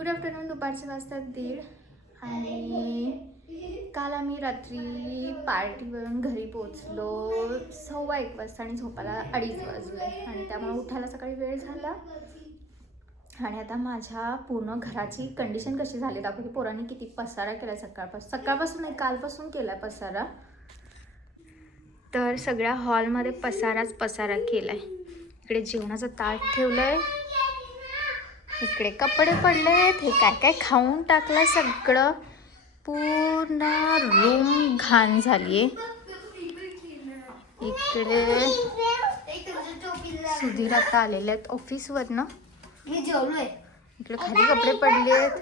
Good afternoon. दुपारचे वाजतात 1:30 आणि काल आम्ही रात्री पार्टीवरून घरी पोचलो 1:15 वाजता आणि झोपायला 2:30 वाजले आणि त्यामुळे उठायला सकाळी वेळ झाला. आणि आता माझ्या पूर्ण घराची कंडिशन कशी झाली दाखवते. पोरांनी किती पसारा केला सकाळपासून नाही, कालपासून केला पसारा. तर सगळ्या हॉलमध्ये पसारा केलाय. इकडे जेवणाचं ताट ठेवलंय, इकडे कपडे पडलेत, हे काय काय खाऊन टाकलं सगळं. पूर्ण रूम घाण झालीये. इकडे सुधीर आता आलेले आहेत ऑफिसवरनं. इकडे खाली कपडे पडलेत.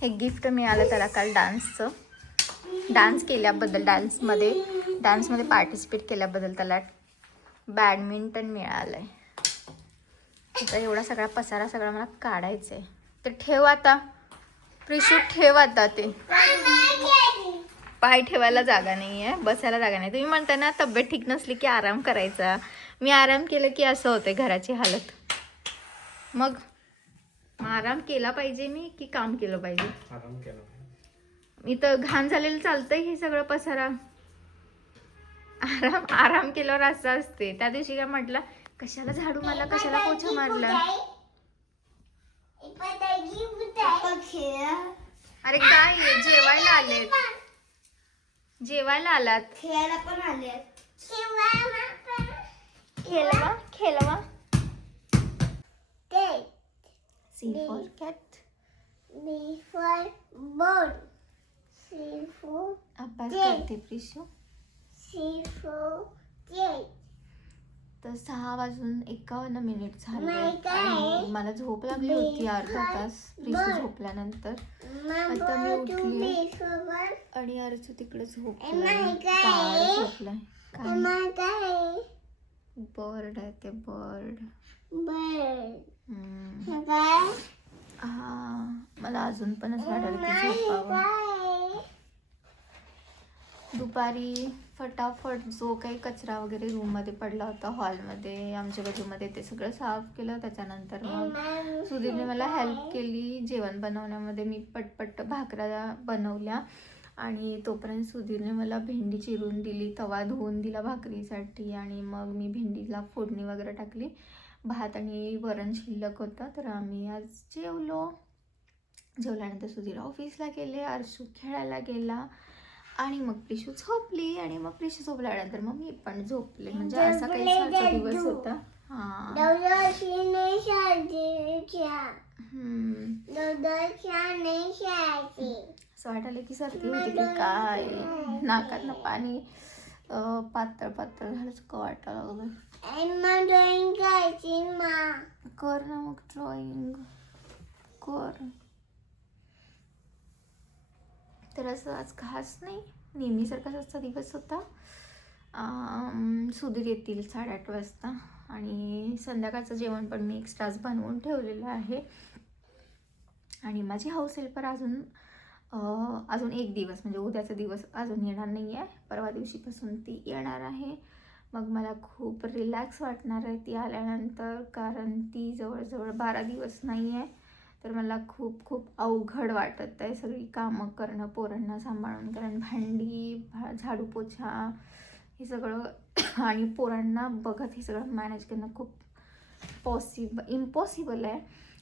हे गिफ्ट मिळालं त्याला काल डान्सचं. डान्स केल्याबद्दल, डान्समध्ये पार्टिसिपेट केल्याबद्दल त्याला बॅडमिंटन मिळालं आहे. आता एवढा सगळा पसारा सगळा मला काढायचा आहे. तर ठेव आता प्रिशू, ठेव आता. ते पाय ठेवायला जागा नाही आहे, बसायला जागा नाही. तुम्ही म्हणता ना तब्येत ठीक नसली की आराम करायचा. मी आराम केलं की असं होते घराची हालत. मग आराम केला पाहिजे मी की काम केलं पाहिजे? आराम केला. मी तर घाण झालेलं चालतंय हे सगळं पसारा. आराम केल्यावर असं असते. त्या दिवशी काय म्हटलं, कशाला झाडू मारला, कशाला पोछा मारला. अरे काय जेवायला आलेत, जेवायला आलात, खेळायला पण आलेत. खेळवा. C for cat. B for bird. C for अभ्यास करते प्रिशू. C for cat. तर 6:51 झाले नाही काय? आणि मला झोप लागली होती अर्धा तास प्रिशू झोपल्यानंतर. आता मी उठली आणि अर्जू तिकडे झोपलाय, झोपलाय. काय बर्ड आहे ते, बर्ड. हा, मला अजून पण असं वाटलं की झोपावं. दुपारी फटाफट जो काही कचरा वगैरे रूममध्ये पडला होता, हॉलमध्ये, आमच्या बाजूमध्ये, ते सगळं साफ केलं. त्याच्यानंतर मग सुधीरने मला हेल्प केली जेवण बनवण्यामध्ये. मी पटपट भाकऱ्या बनवल्या आणि तोपर्यंत सुधीरने मला भेंडी चिरून दिली, तवा धुवून दिला भाकरीसाठी आणि मग मी भेंडीला फोडणी वगैरे टाकली. भात आणि वरण शिल्लक होता तर आम्ही आज जेवलो. जेवल्यानंतर सुधीर ऑफिसला गेले, अर्शू खेळायला गेला आणि मग प्रिशू झोपली आणि मग प्रिशू झोपल्यानंतर मग मी पण झोपले. म्हणजे असा काही दिवस होता. असं वाटायला की सर्दी होती की काय, नाकातनं पाणी पातळ झालं वाटायला लागलं. कर ना मग ड्रॉइंग कर. तर असं आज खास नाही, नेहमीसारखाच आजचा दिवस होता. सुधीर येतील 8:30 वाजता आणि संध्याकाळचं जेवण पण मी एक्स्ट्राच बनवून ठेवलेलं आहे. आणि माझी हाऊस हेल्पर अजून एक दिवस म्हणजे उद्याचा दिवस अजून येणार नाही आहे. परवा दिवशीपासून ती येणार आहे. मग मला खूप रिलॅक्स वाटणार आहे ती आल्यानंतर, कारण ती जवळजवळ 12 दिवस नाही आहे. तर मला खूप अवघड वाटत आहे सगळी कामं करणं, पोरांना सांभाळून. कारण भांडी, झाडू, पोछा हे सगळं आणि पोरांना बघत हे सगळं मॅनेज करणं खूप इम्पॉसिबल आहे.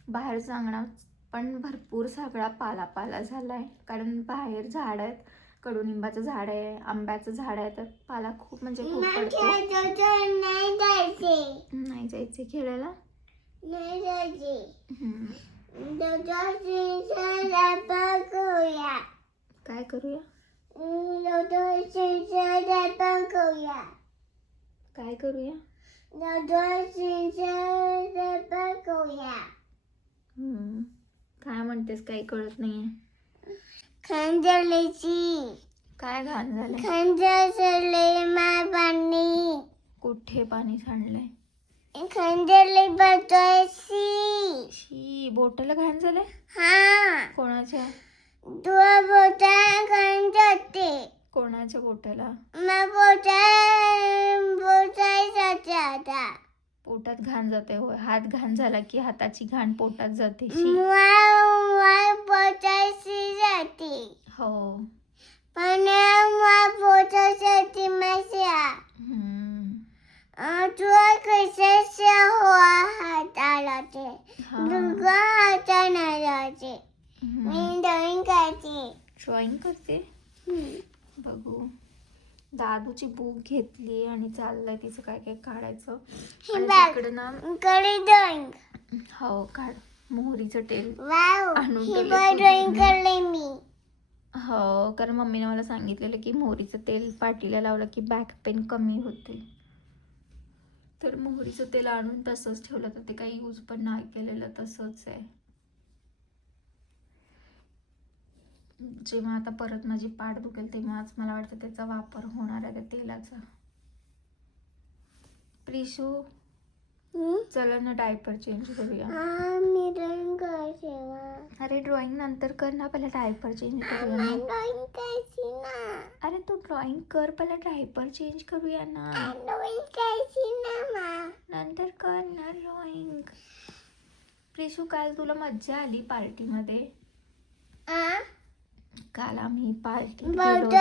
बाहेरचं अंगणात पण भरपूर सगळा पाला झाला आहे, कारण बाहेर झाड आहेत, कडुनिंबाचं झाड आहे, आंब्याचं झाड आहे, तर पाला खूप म्हणजे खूप पडतो. नाही जायचे खेळायला. काय करूया? काय करूया? काय म्हणतेस? काही कळत नाहीये. काय घाण झालंय? पाणी कुठे पाणी सांडलंय? शी, बोटला घाण झालंय. कोणाच्या? कोणाच्या बोटाला? पोटात घाण जाते. होय, हात घाण झाला की हाताची घाण पोटात जाते. शी. मला पोटाची जाते. हो. पण मला पोटाची मजा. हम्म. तुला कशाचा हात आला ते? हा. दुर्गा हाताने जाते. मी ड्रॉइंग करते. ड्रॉइंग करते. बघू. दादूची बुक घेतली आणि चाललंय तिचं काय काय काढायचं. आणि तिकडे ना ड्रॉइंग. हो, काढ. मोहरीचं तेल वाव, आणून ही ठेवलंय ड्रॉइंग सुधीरने. करले मी. हो, कारण मम्मीने मला सांगितलेलं की मोहरीचं तेल पाठीला लावलं की बॅक पेन कमी होते. तर मोहरीचं तेल आणून तसंच ठेवलं, तर ते काही यूज पण नाही केलेलं, तसंच आहे. जेव्हा आता परत माझी पाठ दुखेल तेव्हाच मला वाटतं त्याचा वापर होणार आहे त्या तेलाचा. प्रिशू, चला ना डायपर चेंज करूया. मी ड्रॉइंग करते. अरे ड्रॉइंग नंतर कर ना, पहिला डायपर चेंज करूया ना. ड्रॉइंग करायची ना. अरे तू ड्रॉइंग कर, पहिला डायपर चेंज करूया ना. ड्रॉइंग करायची ना. नंतर कर ना ड्रॉइंग. प्रिशू, काल तुला मज्जा आली पार्टीमध्ये? काल आम्ही पार्टी क्लबमध्ये.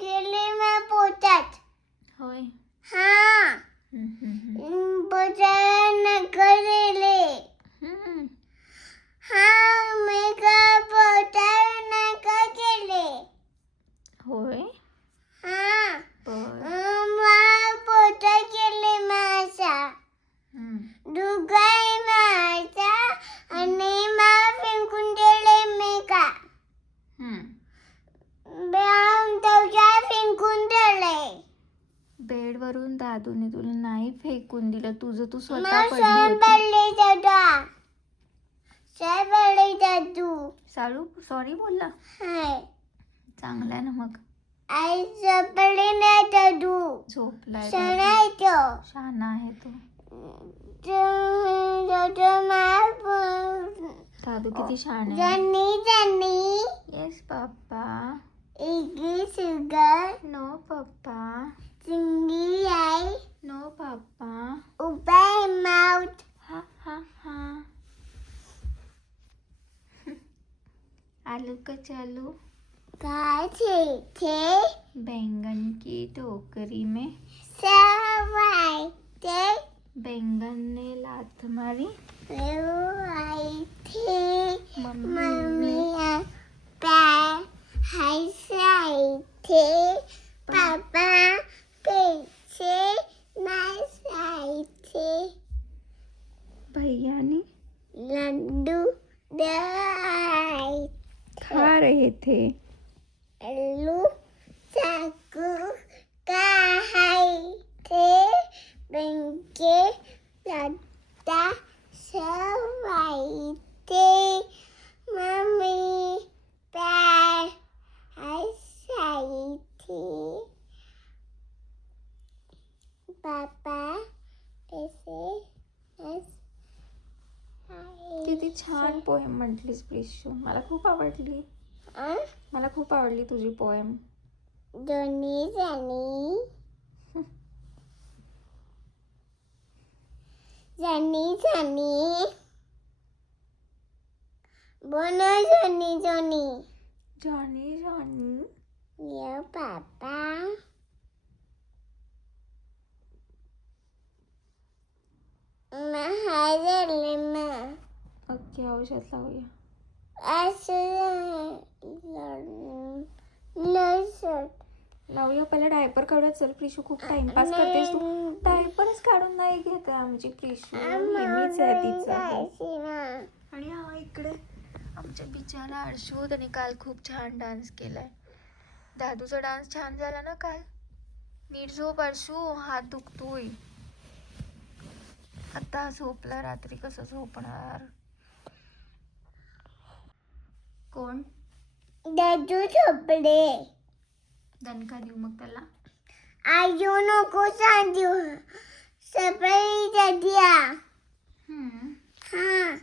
गेले मग पोटात. होय. हा, पोटात नका गेले. हा, मी का पोटात नका गेले. होय. हा, बर. पोटात गेले माझा. दुगाई माझा आणि मला फेकून दिले मी का. फेकून दिले. बेडवरून दादूने तुला नाही फेकून दिलं, तुझं तू स्वतः मला पडली होती. पडले दादू. साळू सॉरी बोलला. हाय, चांगला आहे ना मग. आई झोपले नाही दादू. झोपलाय. सणायचं. शहाणा आहे तो. दादू किती शहाणा आहे. जनी येस पप्पा. इगी सुगर नो पप्पा. सिंगी आई नो पप्पा. उपाय माउथ. हा हा हा. आलू का चालू. गाछी थे बैंगन की टोकरी में सवाई थे बैंगन ने लात मारी. आई थे मम्मी पैर हंसाई थे. पापा पीछे नाचाई थे. भैया ने लड्डू दे खा रहे थे. आलू चाकू खाई थे. बेंके लड्डा सवाई थे. मम्मी पैर हंसाई थी. पापा ऐसे किती छान पोएम म्हटलीस प्रिशू. मला खूप आवडली. मला खूप आवडली तुझी पोएम. दोन्ही जणी बोलो जनी जॉनी जॉनी. ये पापा महाजले ना. ओके, औषध लावूया. असं लावूया. पहिला डायपर काढूया. चल प्रिशू, खूप टाइमपास करतेस तू. डायपरच काढून नाही घेत आहे आमची प्रिशू. नेहमीच आहे तिचं. आणि हा इकडे आमच्या बिचारा अर्शू, त्याने काल खूप छान डान्स केलाय. दादूचा डान्स छान झाला ना काल. नीट झोप अर्शू, हात दुखतोय. आता झोपला, रात्री कसं झोपणार. कोण? दादू झोपले. दणका देऊ मग त्याला. आयू नको सांगू. सकाळी दादिया. हा,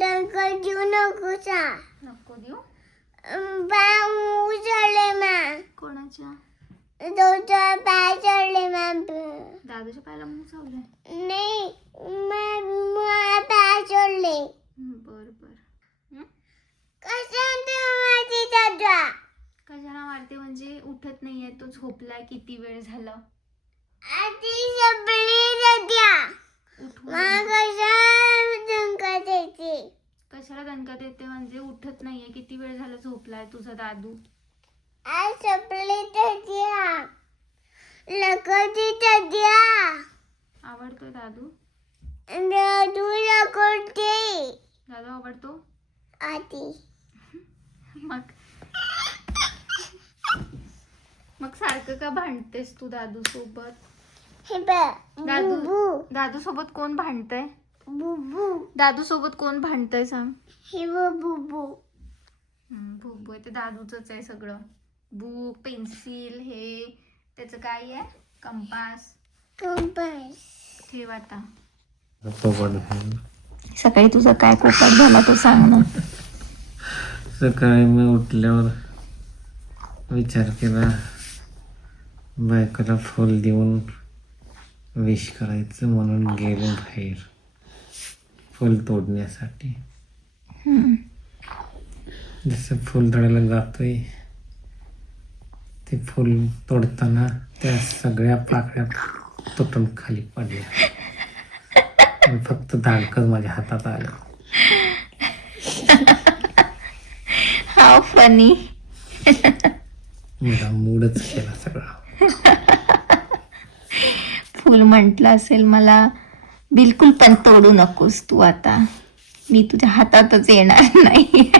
दणका देऊ नको सा. नको देऊ. पाय चढले मा कोणाच्या? दोच्या पाय चढले मा दादूच्या पायाला मूग चावलाय. नाही मा पाय चढले. बर बर. कशाने माझी दादा कशाला मारते म्हणजे उठत नाहीये तो, झोपलाय किती वेळ झाला. आधी सबली दादा उठून मा कशा दंका द्यायची. कशाला दणका देते म्हणजे उठत नाहीये, किती वेळ झाला झोपलाय तुझा दादू. आज सबली दादा लकडी दादा आवडतोय दादू? दादू लकडी दादू आवडतो. आधी मग मग सारखं का भांडतेस तू दादू सोबत? हे बघ दादू बुबू दादू सोबत कोण भांडतय? बुबू दादू सोबत कोण भांडतय सांग? हे बघ बुबू बुक ते दादूच आहे सगळं. बुक पेन्सिल हे त्याचं काय आहे? कंपास. कंपास ठेव आता. सकाळी तुझा काय पोपट झाला तो सांग ना. सकाळी मी उठल्यावर विचार केला बायकोला फुल देऊन विश करायचं म्हणून गेलो बाहेर फुल तोडण्यासाठी. जसं फुल तोडायला जातोय ते फुल तोडताना त्या सगळ्या पाकळ्या तुटून खाली पडल्या. फक्त धाडकच माझ्या हातात आलं. हाव फनी. मला मूडच केला सगळा. फुल म्हटलं असेल मला बिलकुल पण तोडू नकोस तू आता, मी तुझ्या हातातच येणार नाही.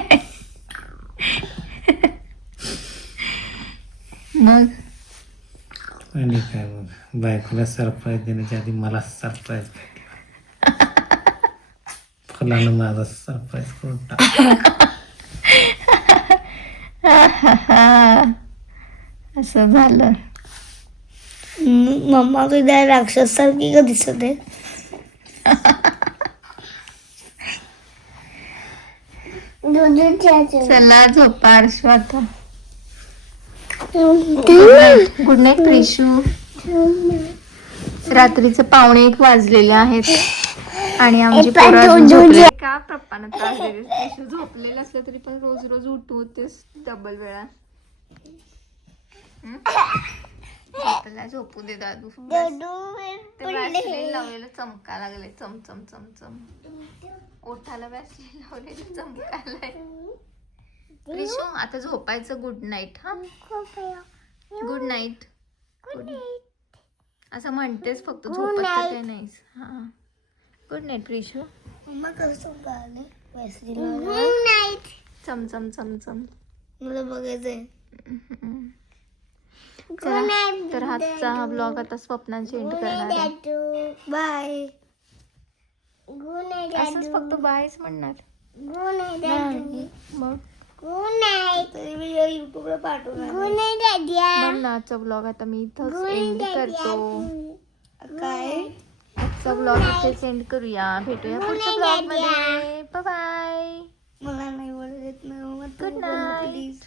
मग आणि काय मग बायकोला सरप्राईज देण्याच्या आधी मला सरप्राईज भेटला. फुलानं माझा सरप्राईज करून टाकला. असं झालं. मम्मा तुझ्या राक्षस सारखी का दिसत आहे. चला झोपा अर्शू आता. गुड नाईट प्रिशू. रात्रीचे 1:45 वाजलेले आहेत आणि आमची पोरं अजून झोपले. का पप्पानं त्रास देते? पेशू झोपलेलं असलं तरी पण रोज रोज उठवतेस डबल वेळा. झोपला झोपू दे दादू. ते वॅसलीन लावलेलं चमका लागले. चमचम चमचम. ओठाला वॅसलीन लावलेलं चमकालाय. प्रिशू आता झोपायचं. Good night. हा गुड नाईट. असं म्हणतेस फक्त झोपत काय नाहीस. हा गुड नाईट प्रिशू. मम्मा कसं गाणे चमचम चमचम. मला बघायचंय. चला तर आजचा हा ब्लॉग आता स्वप्नांची एंड करणार आहे. बाय. गुड नाईट असंच फक्त बायच म्हणणार. गुड नाईट मग गुड नाईट. युट्यूबला पाठवणार. गुड नाईट दादा. पण आजचा ब्लॉग आता मी इथंच एंड करतो. काय आजचा ब्लॉग इथेच एंड करूया. भेटूया पुढच्या ब्लॉग मध्ये. Bye bye. मला नाही बोलत ना. Good night.